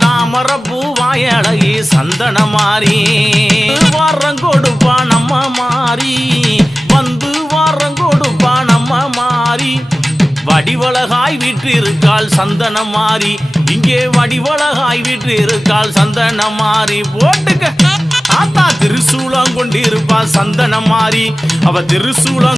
தாமர பூவாய் அழகி சந்தன மாறி வாரம் கொடுப்பா நம்ம மாறி வந்து வாரம் கொடுப்பா நம்ம மாறி வடிவழகாய் வீற்றிருக்காள் சந்தன மாறி இங்கே வடிவழகாய் வீற்றிருக்காள் சந்தன மாறி போட்டுக்க. ஆத்தா திருசூலம் கொண்டிருப்பா சந்தன மாறி அவ திருசூலம்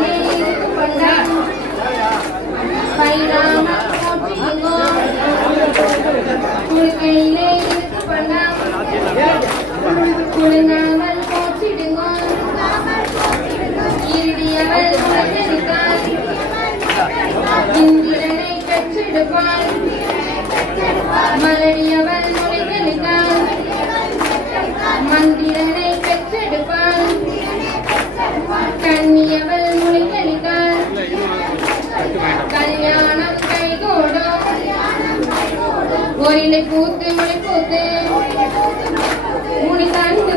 மலரியவள் மொழிகளுக்கால் மந்திரனை பெற்றெடுப்பாள். கண்ணியவள் மொழிகளுக்கால் கல்யாணம் கைகூடும். ஒரிலை பூத்து மொழி பூத்து முடி தந்து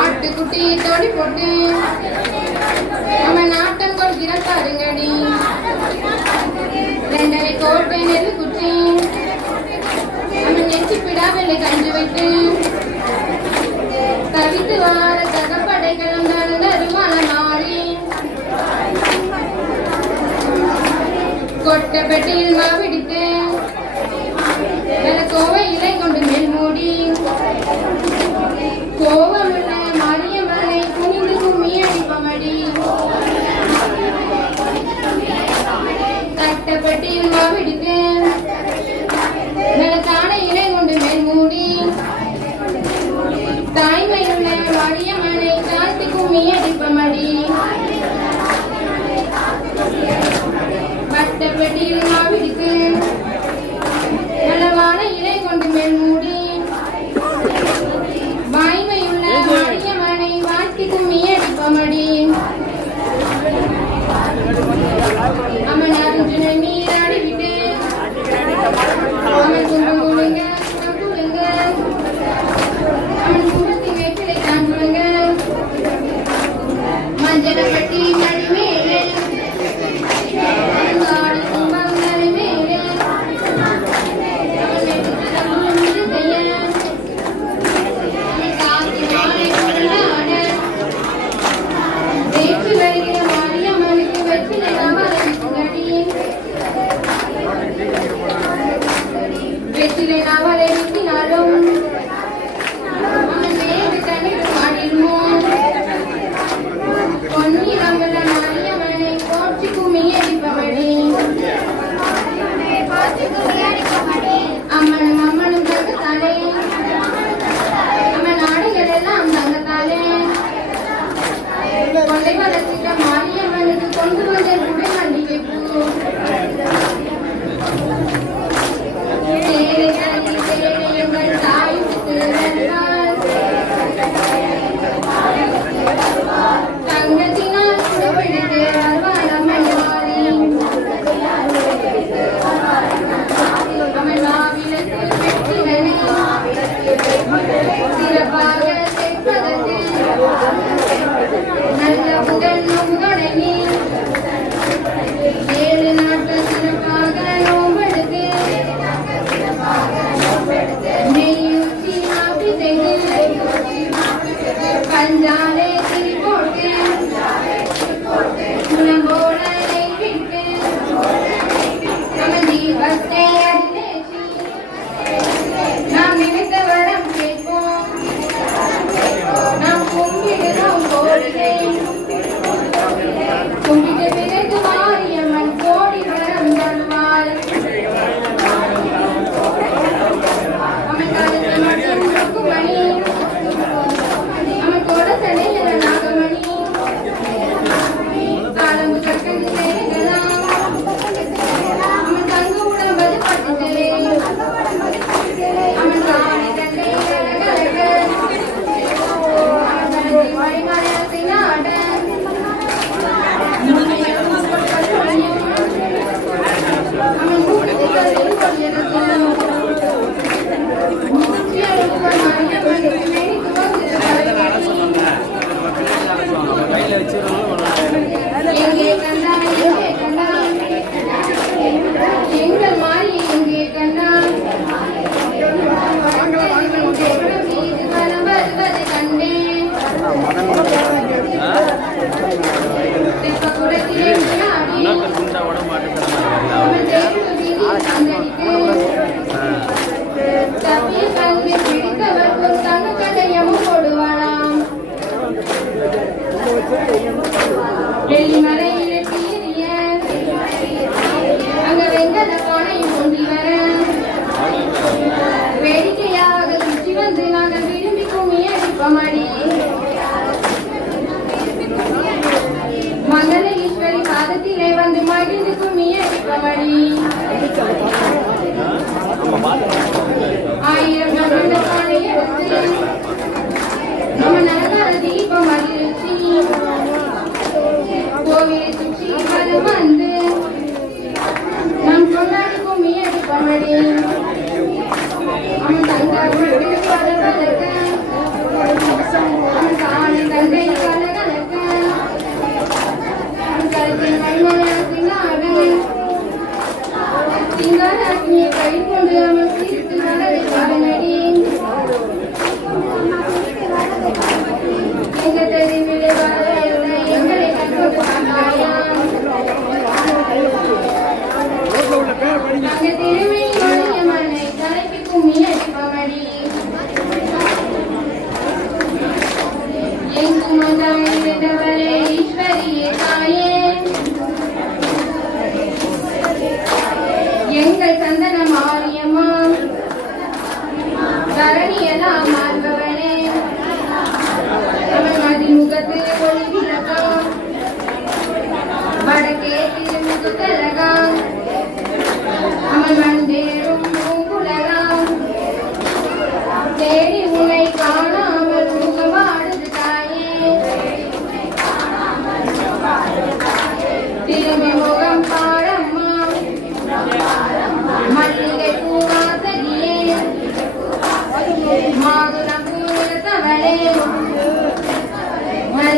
ஆட்டுக்குட்டி தோடி போட்டு. நம்ம நாட்டங்கோல் கிரத்தாருங்கடி ரெண்டரை கோட்டை நெல் குட்டி. நம்ம நெச்சு பிடாவில கஞ்சி வைத்து. தவித்து வாழ தகப்படை கிளம்பும் அருமான மாறி. கொட்டை பெட்டியில் மாவிடித்தேன் നെയ്യടിപ്പമടി വട്ടപ്പെട്ടിയിൽ നാവിടി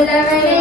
Hello, everybody.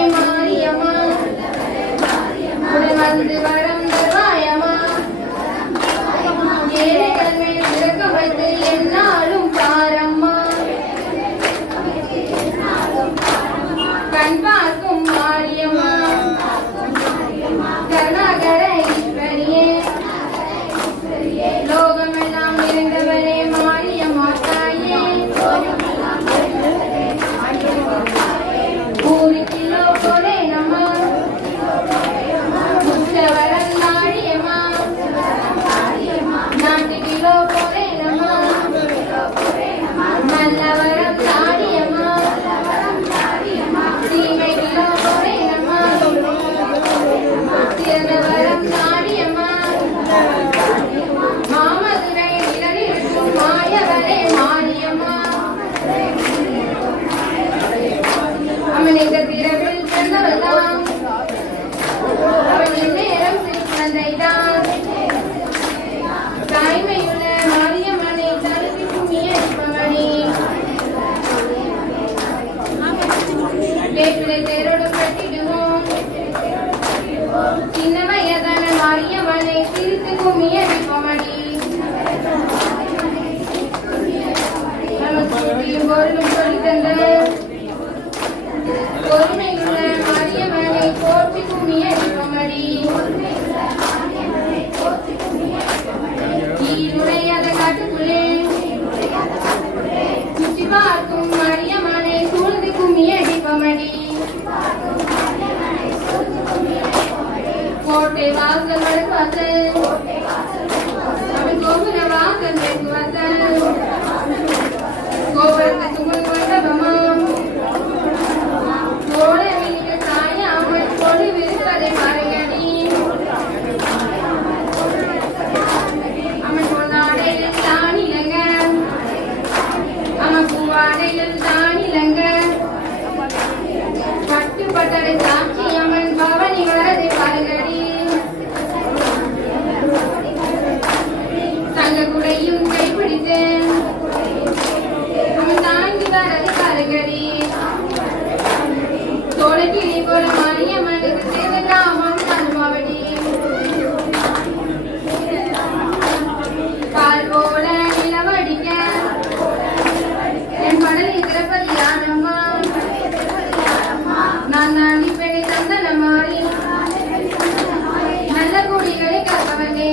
আছে வரது கருகடி தோளுக்கிளி போல மணியம்மனுக்கு செய்த காமம் தருமாவடி கால் போல நிலவடிக்க. என் மணலி திரப்பதி யானம்மா நான் நாடி பெண்ணை தந்தன மாறி நல்ல குடிகளை கற்பவனே.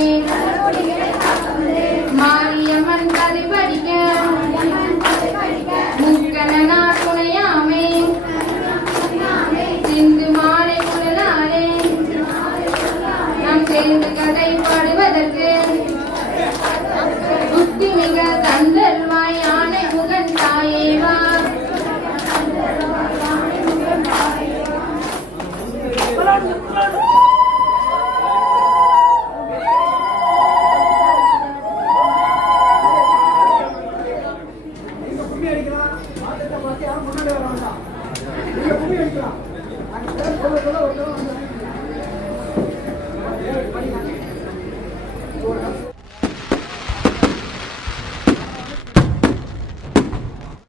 lên